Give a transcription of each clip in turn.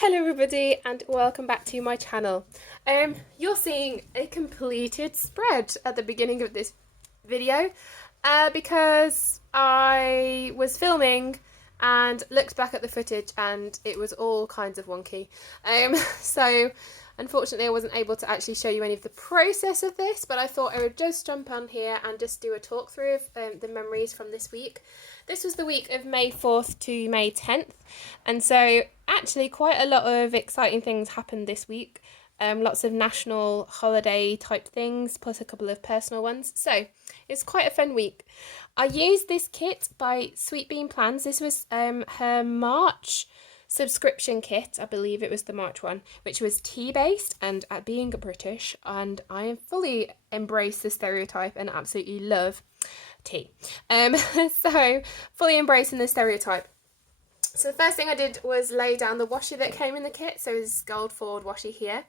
Hello everybody and welcome back to my channel. You're seeing a completed spread at the beginning of this video because I was filming and looked back at the footage and it was all kinds of wonky. So unfortunately I wasn't able to actually show you any of the process of this, but I thought I would just jump on here and just do a talk through of the memories from this week. This was the week of May 4th to May 10th, and so actually quite a lot of exciting things happened this week. Lots of national holiday type things, plus a couple of personal ones. So it's quite a fun week. I used this kit by Sweet Bean Plans. This was her March subscription kit. I believe it was the March one, which was tea based. And at being British, and I fully embrace the stereotype and absolutely love tea. So fully embracing the stereotype. So the first thing I did was lay down the washi that came in the kit. So this gold forward washi here.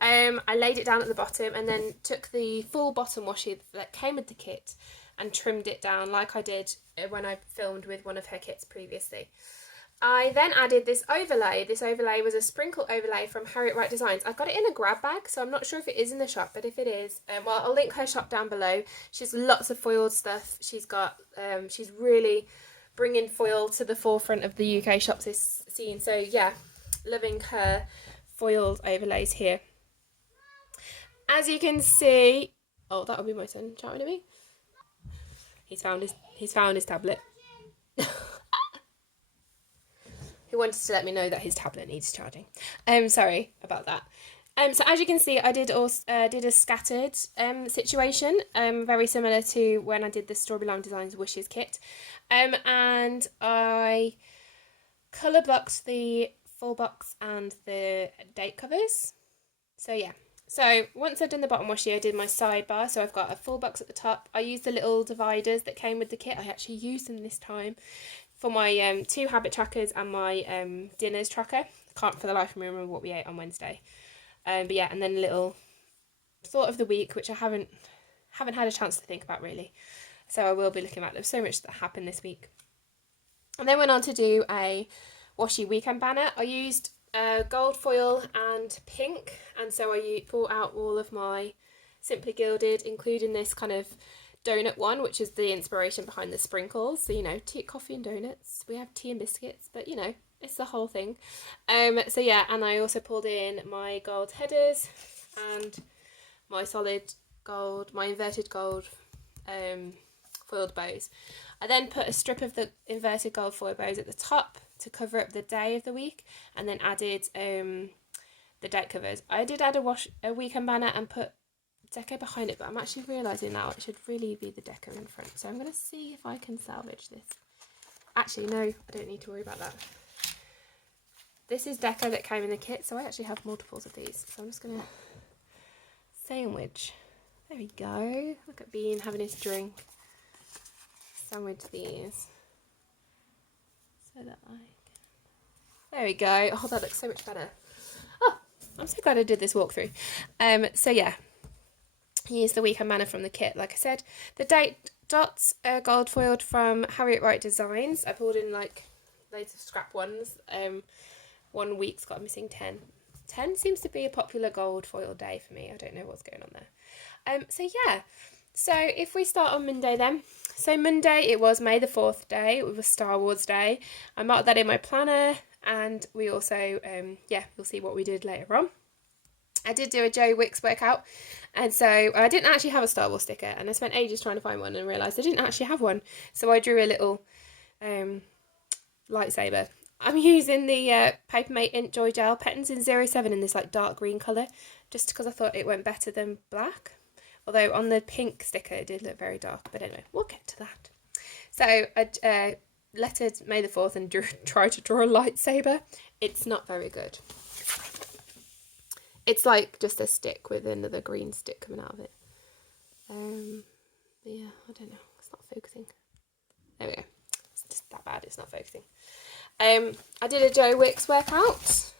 I laid it down at the bottom and then took the full bottom washi that came with the kit and trimmed it down like I did when I filmed with one of her kits previously. I then added this overlay. This overlay was a sprinkle overlay from Harriet Wright Designs. I got it in a grab bag, so I'm not sure if it is in the shop, but if it is, well, I'll link her shop down below. She's lots of foiled stuff. She's got, she's really bringing foil to the forefront of the UK shops this scene. So yeah, loving her foiled overlays here. As you can see, oh, that'll be my son shouting at me. He's found his tablet. He wanted to let me know that his tablet needs charging. Sorry about that. So as you can see, I did a scattered situation, very similar to when I did the Strawberry Lime Designs Wishes kit. And I colour blocked the full box and the date covers. So yeah. So once I've done the bottom washi, I did my sidebar. So I've got a full box at the top. I used the little dividers that came with the kit. I actually used them this time for my 2 habit trackers and my dinners tracker. Can't for the life of me remember what we ate on Wednesday. But yeah, and then a little thought of the week, which I haven't had a chance to think about really. So I will be looking at. There's so much that happened this week. And then went on to do a washi weekend banner. I used gold foil and pink, and so I brought out all of my Simply Gilded, including this kind of donut one, which is the inspiration behind the sprinkles. So, you know, tea, coffee and donuts. We have tea and biscuits, but you know, it's the whole thing. So yeah, and I also pulled in my gold headers and my solid gold, my inverted gold foiled bows. I then put a strip of the inverted gold foil bows at the top to cover up the day of the week, and then added the date covers. I did add a weekend banner and put deco behind it, but I'm actually realising now it should really be the deco in front. So I'm going to see if I can salvage this. Actually, no, I don't need to worry about that. This is deco that came in the kit, so I actually have multiples of these. So I'm just going to sandwich. There we go. Look at Bean having his drink. Sandwich these. So that I can... There we go. Oh, that looks so much better. Oh, I'm so glad I did this walkthrough. So yeah, here's the weekend banner from the kit. Like I said, the date dots are gold foiled from Harriet Wright Designs. I pulled in like loads of scrap ones. 1 week's got a missing 10. 10 seems to be a popular gold foil day for me. I don't know what's going on there. So yeah, so if we start on Monday then. So Monday, it was May the 4th day. It was Star Wars Day. I marked that in my planner, and we also, yeah, we'll see what we did later on. I did do a Joe Wicks workout, and so I didn't actually have a Star Wars sticker, and I spent ages trying to find one and realised I didn't actually have one. So I drew a little lightsaber. I'm using the Papermate Ink Joy Gel Petons in 07 in this like dark green colour, just because I thought it went better than black. Although on the pink sticker it did look very dark, but anyway, we'll get to that. So I lettered May the 4th and tried to draw a lightsaber. It's not very good. It's like just a stick with another green stick coming out of it. But yeah, I don't know. It's not focusing. There we go. It's just that bad. It's not focusing. I did a Joe Wicks workout,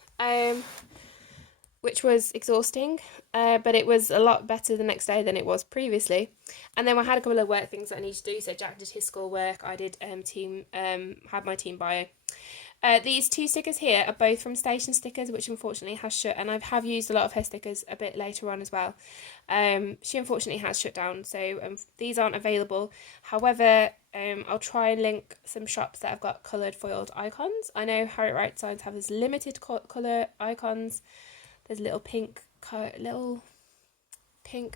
which was exhausting, but it was a lot better the next day than it was previously. And then I had a couple of work things that I needed to do. So Jack did his schoolwork. I did had my team bio. These two stickers here are both from Station Stickers, which unfortunately has shut, and I have used a lot of her stickers a bit later on as well. She unfortunately has shut down, so these aren't available. However, I'll try and link some shops that have got coloured foiled icons. I know Harriet Wright Designs have this limited colour icons. There's a little pink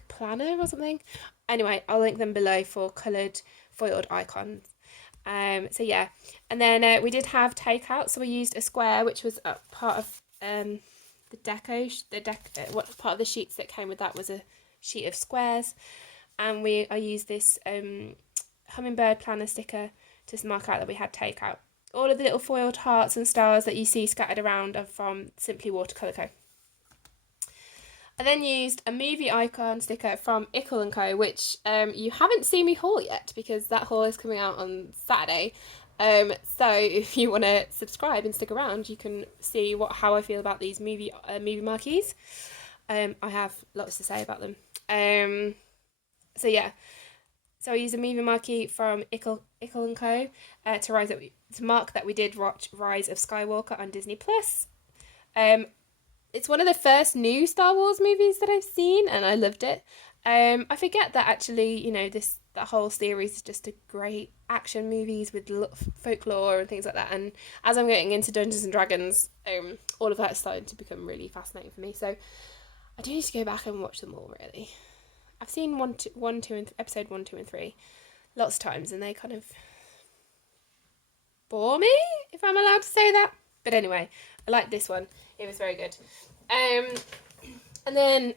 planner or something. Anyway, I'll link them below for coloured foiled icons. So yeah, and then we did have takeout, so we used a square, which was part of the deco. What part of the sheets that came with that was a sheet of squares, and I used this hummingbird planner sticker to mark out that we had takeout. All of the little foiled hearts and stars that you see scattered around are from Simply Watercolour Co. I then used a movie icon sticker from Ickle & Co, which you haven't seen me haul yet because that haul is coming out on Saturday. So if you want to subscribe and stick around, you can see how I feel about these movie marquees. I have lots to say about them. So yeah, so I used a movie marquee from Ickle & Co to mark that we did watch Rise of Skywalker on Disney Plus. It's one of the first new Star Wars movies that I've seen, and I loved it. I forget that actually, that whole series is just a great action movies with folklore and things like that. And as I'm getting into Dungeons and Dragons, all of that is starting to become really fascinating for me. So I do need to go back and watch them all. Really, I've seen episode 1, 2, and 3 lots of times, and they kind of bore me, if I'm allowed to say that. But anyway, I liked this one. It was very good. And then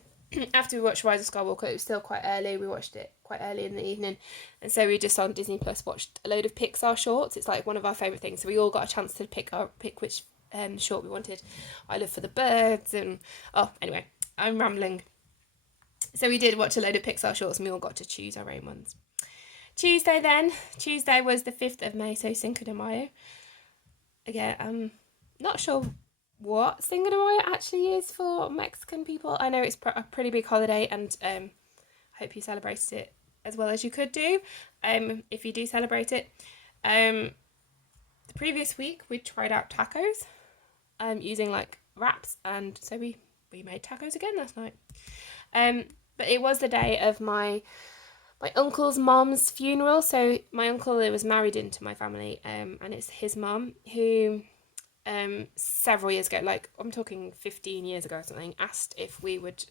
after we watched Rise of Skywalker, it was still quite early. We watched it quite early in the evening. And so we just on Disney Plus watched a load of Pixar shorts. It's like one of our favourite things. So we all got a chance to pick which short we wanted. I Love for the Birds and... Oh, anyway, I'm rambling. So we did watch a load of Pixar shorts and we all got to choose our own ones. Tuesday was the 5th of May, so Cinco de Mayo. Again, I'm not sure what Cinco de Mayo actually is for Mexican people. I know it's a pretty big holiday, and I hope you celebrated it as well as you could do, if you do celebrate it. The previous week we tried out tacos using like wraps, and so we made tacos again last night. But it was the day of my uncle's mom's funeral. So my uncle was married into my family, and it's his mom who several years ago, like I'm talking 15 years ago or something, asked if we would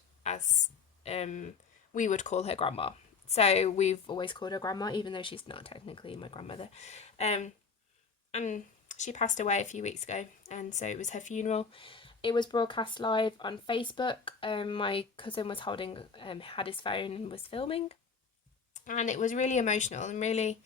call her grandma. So we've always called her grandma, even though she's not technically my grandmother. And she passed away a few weeks ago, and so it was her funeral. It was broadcast live on Facebook. My cousin was had his phone and was filming, and it was really emotional and really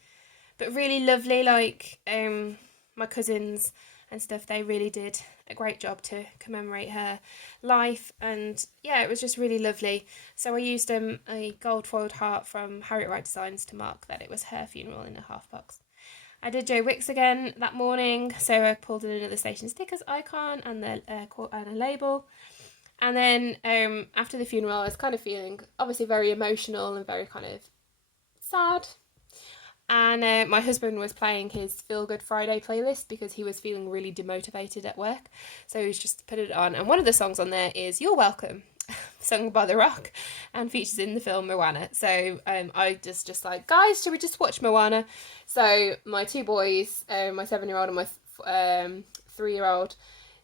lovely. Like my cousins and stuff, they really did a great job to commemorate her life, and yeah, it was just really lovely. So I used a gold foiled heart from Harriet Wright Designs to mark that it was her funeral in a half box. I did Joe Wicks again that morning, so I pulled in another Station Stickers icon and and a label. And then after the funeral, I was kind of feeling obviously very emotional and very kind of sad. And my husband was playing his Feel Good Friday playlist because he was feeling really demotivated at work. So he's just put it on. And one of the songs on there is You're Welcome, sung by The Rock, and features in the film Moana. So I just like, guys, should we just watch Moana? So my two boys, my 7-year-old and my 3-year-old,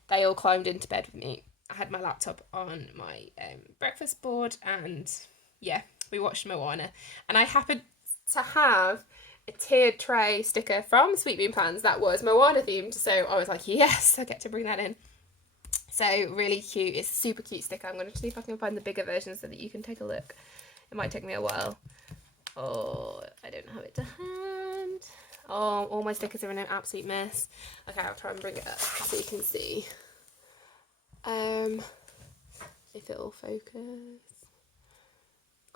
they all climbed into bed with me. I had my laptop on my breakfast board, and yeah, we watched Moana. And I happened to have a tiered tray sticker from Sweet Bean Pans that was Moana themed, so I was like, yes, I get to bring that in. So really cute. It's a super cute sticker. I'm going to see if I can find the bigger version so that you can take a look. It might take me a while. Oh, I don't have it to hand. Oh, all my stickers are in an absolute mess. Okay, I'll try and bring it up so you can see. If it'll focus.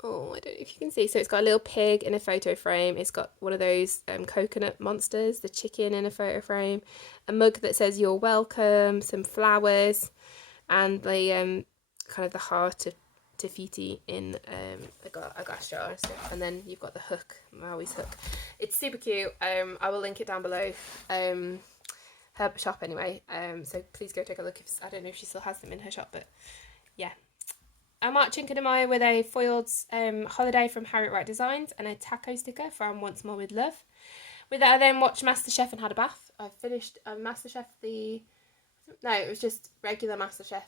Oh, I don't know if you can see. So it's got a little pig in a photo frame. It's got one of those coconut monsters, the chicken in a photo frame, a mug that says You're Welcome, some flowers, and the kind of the heart of Tafiti in a glass jar and stuff. And then you've got the hook, Maui's hook. It's super cute. I will link it down below. Her her shop anyway. So please go take a look. I don't know if she still has them in her shop, but yeah. I marked Cinco de Mayo with a foiled holiday from Harriet Wright Designs and a taco sticker from Once More with Love. With that, I then watched MasterChef and had a bath. I finished MasterChef it was just regular MasterChef.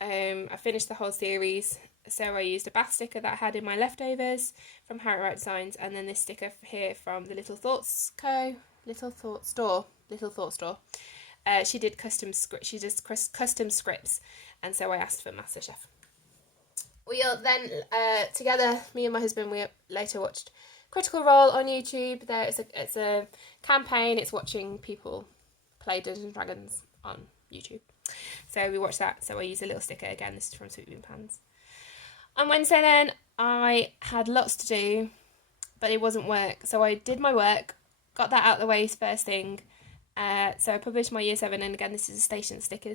I finished the whole series, so I used a bath sticker that I had in my leftovers from Harriet Wright Designs, and then this sticker here from the Little Thought Store. She did custom scripts, and so I asked for MasterChef. We all then together, me and my husband, we later watched Critical Role on YouTube. It's a campaign. It's watching people play Dungeons and Dragons on YouTube. So we watched that. So I used a little sticker again. This is from Sweet Bean Pans. On Wednesday then, I had lots to do, but it wasn't work. So I did my work, got that out of the way first thing. So I published my Year 7, and again, this is a station sticker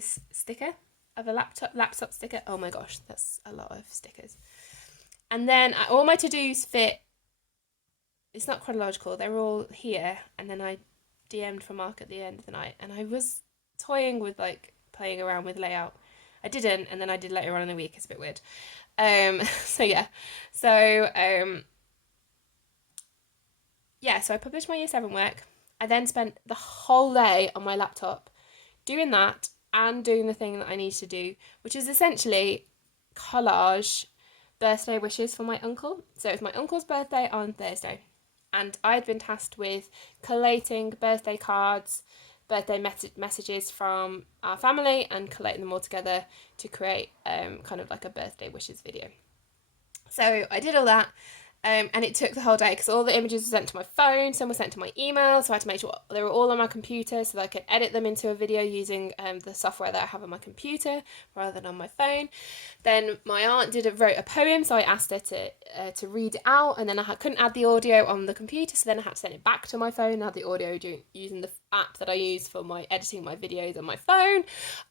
of a laptop sticker. Oh my gosh, that's a lot of stickers. And then all my to-dos fit. It's not chronological. They're all here, and then I DM'd for Mark at the end of the night, and I was toying with playing around with layout. I didn't, and then I did later on in the week. It's a bit weird. So I published my Year 7 work. I then spent the whole day on my laptop doing that and doing the thing that I need to do, which is essentially collage birthday wishes for my uncle. So it's my uncle's birthday on Thursday, and I had been tasked with collating birthday cards, birthday messages from our family, and collating them all together to create kind of like a birthday wishes video. So I did all that, and it took the whole day because all the images were sent to my phone, some were sent to my email, so I had to make sure they were all on my computer so that I could edit them into a video using the software that I have on my computer rather than on my phone. Then my aunt wrote a poem, so I asked her to read it out, and then I couldn't add the audio on the computer, so then I had to send it back to my phone and add the audio using the app that I use for editing my videos on my phone.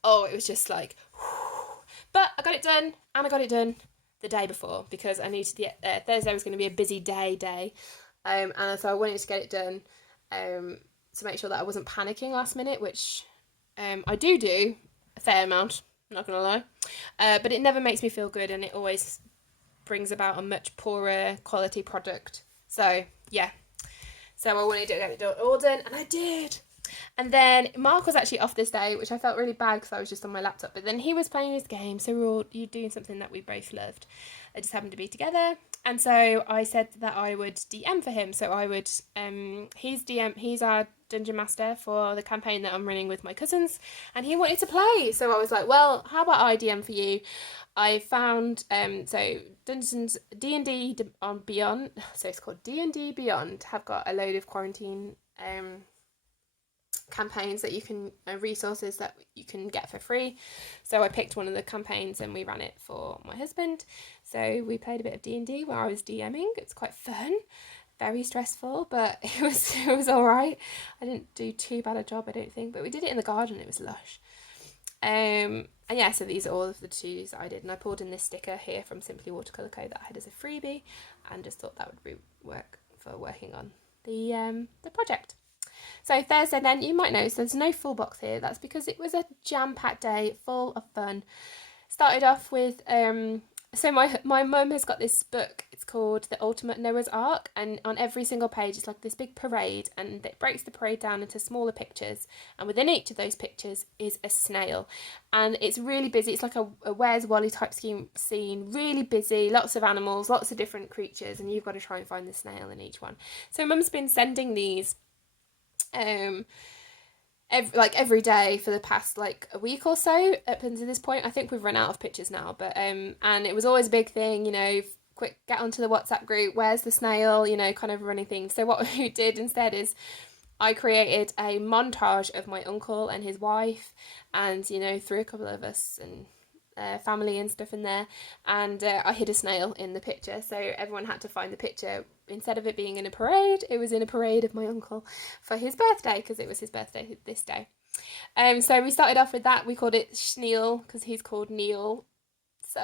Oh, it was just like, whew. But I got it done, and I got it done the day before because I needed to Thursday was going to be a busy day, and so I wanted to get it done to make sure that I wasn't panicking last minute, which I do a fair amount, I'm not gonna lie, but it never makes me feel good, and it always brings about a much poorer quality product. So yeah, so I wanted to get it all done, and I did. And then Mark was actually off this day, which I felt really bad because I was just on my laptop. But then he was playing his game, so we were all doing something that we both loved. I just happened to be together, and so I said that I would DM for him. So I would, he's our dungeon master for the campaign that I'm running with my cousins, and he wanted to play. So I was like, well, how about I DM for you? I found so Dungeons D&D on Beyond, so it's called D&D Beyond, have got a load of quarantine campaigns that you can resources that you can get for free. So I picked one of the campaigns and we ran it for my husband. So we played a bit of D&D where I was DMing. It's quite fun, very stressful, but it was all right. I didn't do too bad a job, I don't think, but we did it in the garden. It was lush. And yeah, so these are all of the to-dos that I did, and I pulled in this sticker here from Simply Watercolour Co that I had as a freebie, and just thought that would work for working on the project. So Thursday then, you might notice there's no full box here. That's because it was a jam-packed day full of fun. Started off with, so my mum has got this book. It's called The Ultimate Noah's Ark, and on every single page it's like this big parade, and it breaks the parade down into smaller pictures, and within each of those pictures is a snail, and it's really busy. It's like a Where's Wally type scene, really busy, lots of animals, lots of different creatures, and you've got to try and find the snail in each one. So Mum's been sending these every day for the past like a week or so up until this point. I think we've run out of pictures now, but and it was always a big thing, you know, quick get onto the WhatsApp group, where's the snail, you know, kind of running things. So what we did instead is I created a montage of my uncle and his wife, and you know, threw a couple of us and family and stuff in there, and I hid a snail in the picture, so everyone had to find the picture. Instead of it being in a parade, it was in a parade of my uncle for his birthday, because it was his birthday this day. So we started off with that. We called it Schneal because he's called Neil, so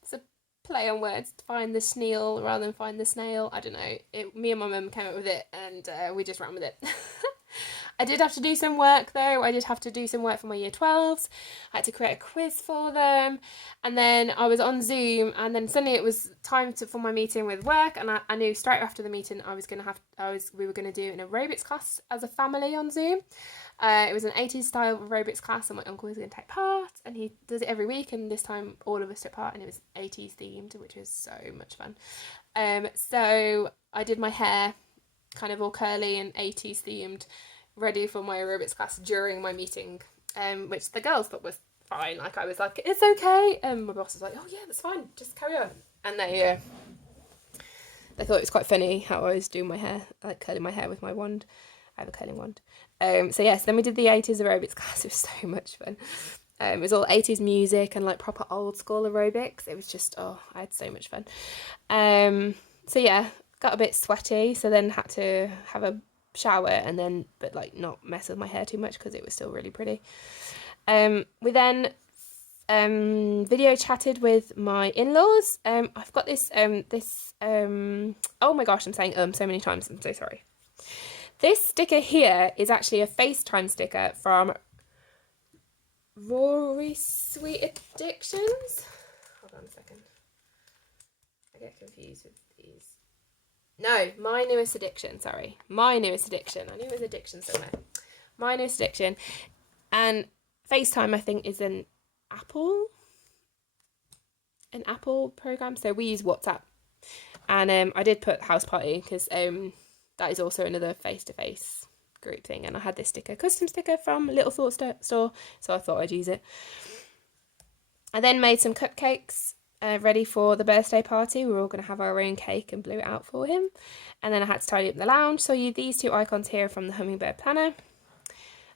it's a play on words, to find the Schneal rather than find the snail. I don't know, me and my mum came up with it, and we just ran with it. I did have to do some work though. I did have to do some work for my year 12s. I had to create a quiz for them. And then I was on Zoom, and then suddenly it was time for my meeting with work, and I knew straight after the meeting we were going to do an aerobics class as a family on Zoom. It was an 80s style aerobics class, and my uncle was going to take part, and he does it every week, and this time all of us took part, and it was 80s themed, which was so much fun. So I did my hair kind of all curly and 80s themed, ready for my aerobics class during my meeting, which the girls thought was fine. Like, I was like, it's okay, and my boss was like, oh yeah, that's fine, just carry on. And they thought it was quite funny how I was doing my hair, like curling my hair with my wand. I have a curling wand. So yes, then we did the 80s aerobics class. It was so much fun. It was all 80s music and like proper old school aerobics. It was just, I had so much fun. So yeah, got a bit sweaty, so then had to have a shower and then, but like not mess with my hair too much because it was still really pretty. We then video chatted with my in-laws. I've got this oh my gosh, I'm saying so many times, I'm so sorry. This sticker here is actually a FaceTime sticker from Rory Sweet Addictions. Hold on a second. I get confused with these. No, My Newest Addiction, sorry. My Newest Addiction. I knew it was addiction somewhere. My Newest Addiction. And FaceTime, I think, is an Apple program. So we use WhatsApp. And I did put house party because that is also another face-to-face group thing. And I had this custom sticker from Little Thought Store, so I thought I'd use it. I then made some cupcakes ready for the birthday party. We were all going to have our own cake and blew it out for him. And then I had to tidy up the lounge, so I used these two icons here from the Hummingbird Planner.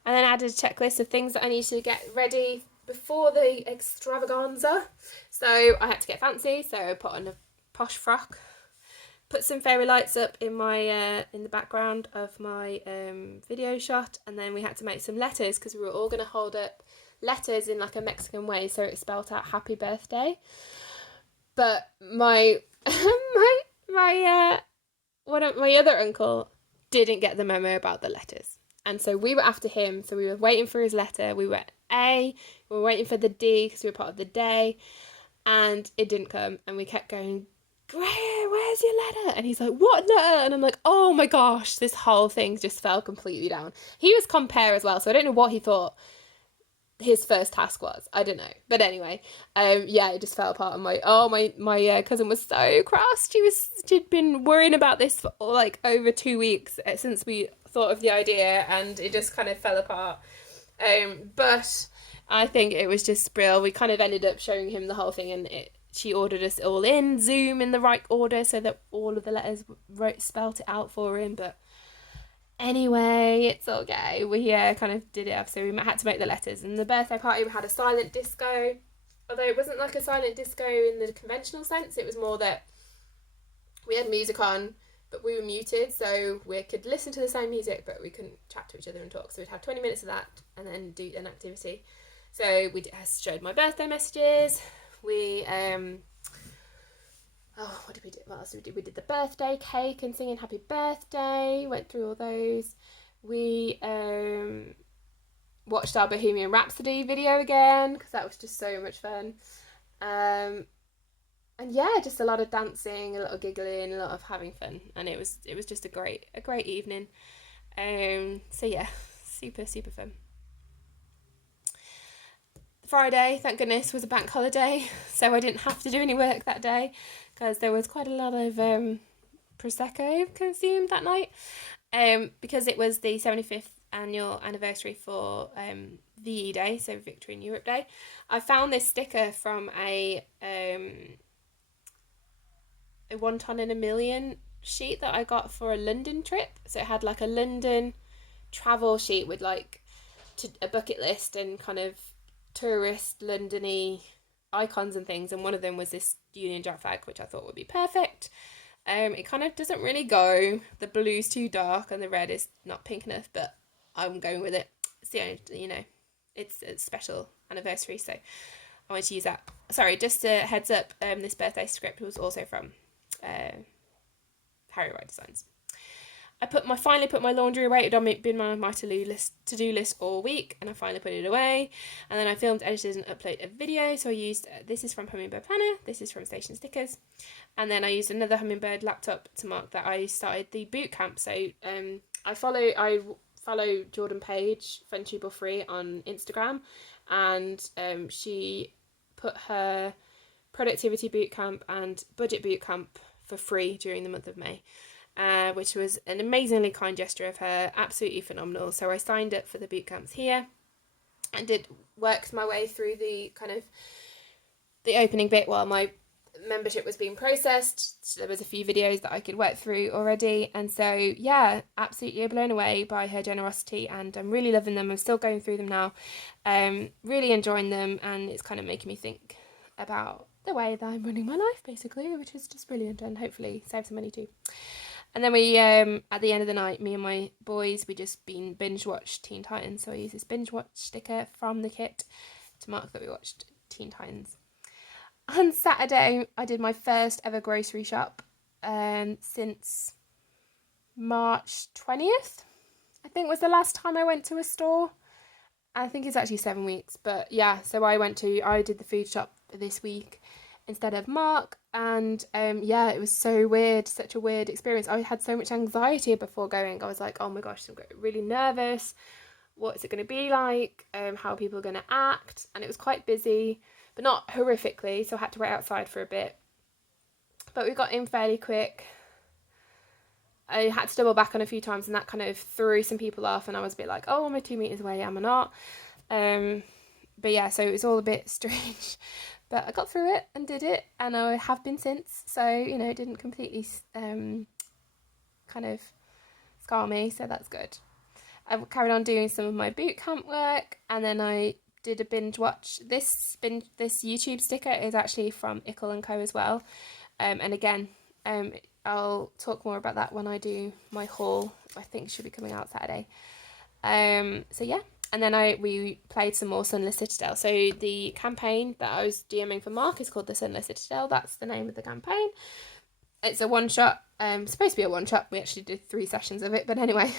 And then I added a checklist of things that I need to get ready before the extravaganza. So I had to get fancy, so I put on a posh frock, put some fairy lights up in my in the background of my video shot, and then we had to make some letters because we were all going to hold up letters in like a Mexican way, so it spelled out happy birthday. But my my other uncle didn't get the memo about the letters, and so we were after him. So we were waiting for his letter. We were at A, we were waiting for the D because we were part of the day, and it didn't come, and we kept going, Graham, where's your letter? And he's like, what letter? And I'm like, oh my gosh, this whole thing just fell completely down. He was compare as well, so I don't know what he thought his first task was. I don't know. But anyway, yeah, it just fell apart. And my cousin was so cross. She'd been worrying about this for like over 2 weeks since we thought of the idea, and it just kind of fell apart. But I think it was just brilliant. We kind of ended up showing him the whole thing, and she ordered us all in Zoom in the right order so that all of the letters spelt it out for him. But anyway, it's okay. We kind of did it up, so we had to make the letters. And the birthday party, we had a silent disco, although it wasn't like a silent disco in the conventional sense. It was more that we had music on, but we were muted, so we could listen to the same music, but we couldn't chat to each other and talk. So we'd have 20 minutes of that and then do an activity. So we showed my birthday messages. We what did we do? What else did we do? We did the birthday cake and singing happy birthday. Went through all those. We watched our Bohemian Rhapsody video again because that was just so much fun. And yeah, just a lot of dancing, a lot of giggling, a lot of having fun, and it was just a great evening. So yeah, super fun. Friday, thank goodness, was a bank holiday, so I didn't have to do any work that day because there was quite a lot of Prosecco consumed that night, because it was the 75th annual anniversary for VE Day, so Victory in Europe Day. I found this sticker from a 1 ton in a million sheet that I got for a London trip. So it had like a London travel sheet with like a bucket list and kind of tourist London-y icons and things, and one of them was this Union Jack flag, which I thought would be perfect. It kind of doesn't really go. The blue's too dark and the red is not pink enough, but I'm going with it. It's the only, it's a special anniversary, so I wanted to use that. Sorry, just a heads up, this birthday script was also from Harry Wright Designs. I finally put my laundry away. It had been my to-do list all week, and I finally put it away. And then I filmed, edited, and uploaded a video. So I used this is from Hummingbird Planner. This is from Station Stickers, and then I used another Hummingbird laptop to mark that I started the boot camp. So I follow Jordan Page, Friendship or Free, on Instagram, and she put her productivity bootcamp and budget bootcamp for free during the month of May. Which was an amazingly kind gesture of her, absolutely phenomenal. So I signed up for the boot camps here and worked my way through the the opening bit while my membership was being processed. So there was a few videos that I could work through already, and so yeah, absolutely blown away by her generosity, and I'm really loving them. I'm still going through them now, really enjoying them, and it's kind of making me think about the way that I'm running my life, basically, which is just brilliant, and hopefully save some money too. And then we, at the end of the night, me and my boys, we just binge watched Teen Titans. So I used this binge watch sticker from the kit to mark that we watched Teen Titans. On Saturday, I did my first ever grocery shop since March 20th, I think was the last time I went to a store. I think it's actually 7 weeks, but yeah, so I did the food shop this week instead of Mark, and yeah, it was so weird, such a weird experience. I had so much anxiety before going. I was like, oh my gosh, I'm really nervous. What is it going to be like? How are people going to act? And it was quite busy, but not horrifically, so I had to wait outside for a bit. But we got in fairly quick. I had to double back on a few times, and that kind of threw some people off, and I was a bit like, oh, am I 2 meters away? Am I not? But yeah, so it was all a bit strange. But I got through it and did it, and I have been since. So, you know, it didn't completely kind of scar me, so that's good. I carried on doing some of my boot camp work, and then I did a binge watch. This YouTube sticker is actually from Ickle & Co as well. And again, I'll talk more about that when I do my haul. I think it should be coming out Saturday. So yeah. And then we played some more Sunless Citadel. So the campaign that I was DMing for Mark is called the Sunless Citadel. That's the name of the campaign. It's a one-shot. Supposed to be a one-shot. We actually did 3 sessions of it, but anyway.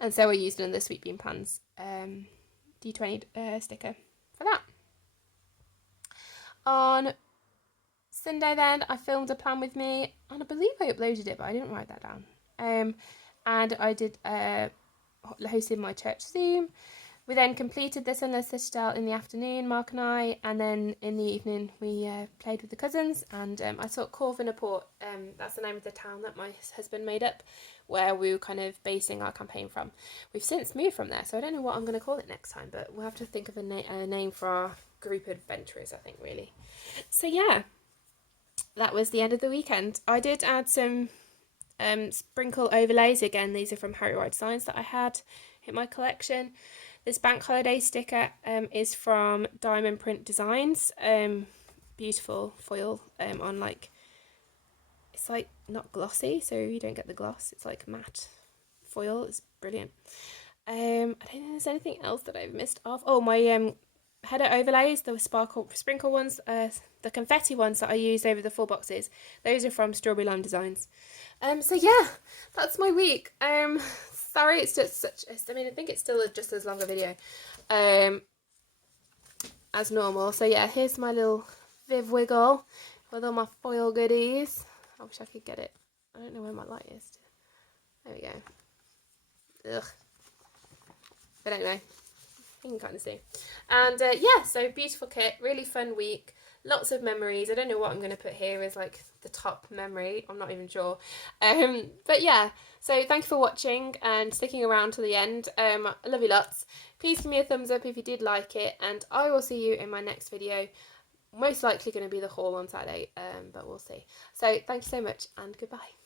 And so I used another Sweet Bean Pans D20 sticker for that. On Sunday then, I filmed a plan with me, and I believe I uploaded it, but I didn't write that down. And I did hosted my church Zoom. We then completed the Sunless Citadel in the afternoon, Mark and I, and then in the evening we played with the cousins, and I taught Corvinaport. That's the name of the town that my husband made up, where we were kind of basing our campaign from. We've since moved from there, so I don't know what I'm going to call it next time, but we'll have to think of a name for our group of adventurers, I think, really. So yeah, that was the end of the weekend. I did add some sprinkle overlays. Again, these are from Harry White Designs that I had in my collection. This bank holiday sticker is from Diamond Print Designs. Beautiful foil on, like, it's like not glossy, so you don't get the gloss. It's like matte foil. It's brilliant. I don't think there's anything else that I've missed off. Oh, my header overlays, the sprinkle ones, the confetti ones that I used over the 4 boxes, those are from Strawberry Lime Designs. So yeah, that's my week. Sorry, it's just I think it's still just as long a video as normal. So yeah, here's my little Viv Wiggle with all my foil goodies. I wish I could get it. I don't know where my light is. There we go. Ugh. But anyway, you can kind of see. And yeah, so beautiful kit, really fun week, lots of memories. I don't know what I'm going to put here as like the top memory, I'm not even sure. But yeah, so thank you for watching and sticking around to the end. I love you lots. Please give me a thumbs up if you did like it, and I will see you in my next video. Most likely going to be the haul on Saturday, but we'll see. So thank you so much, and goodbye.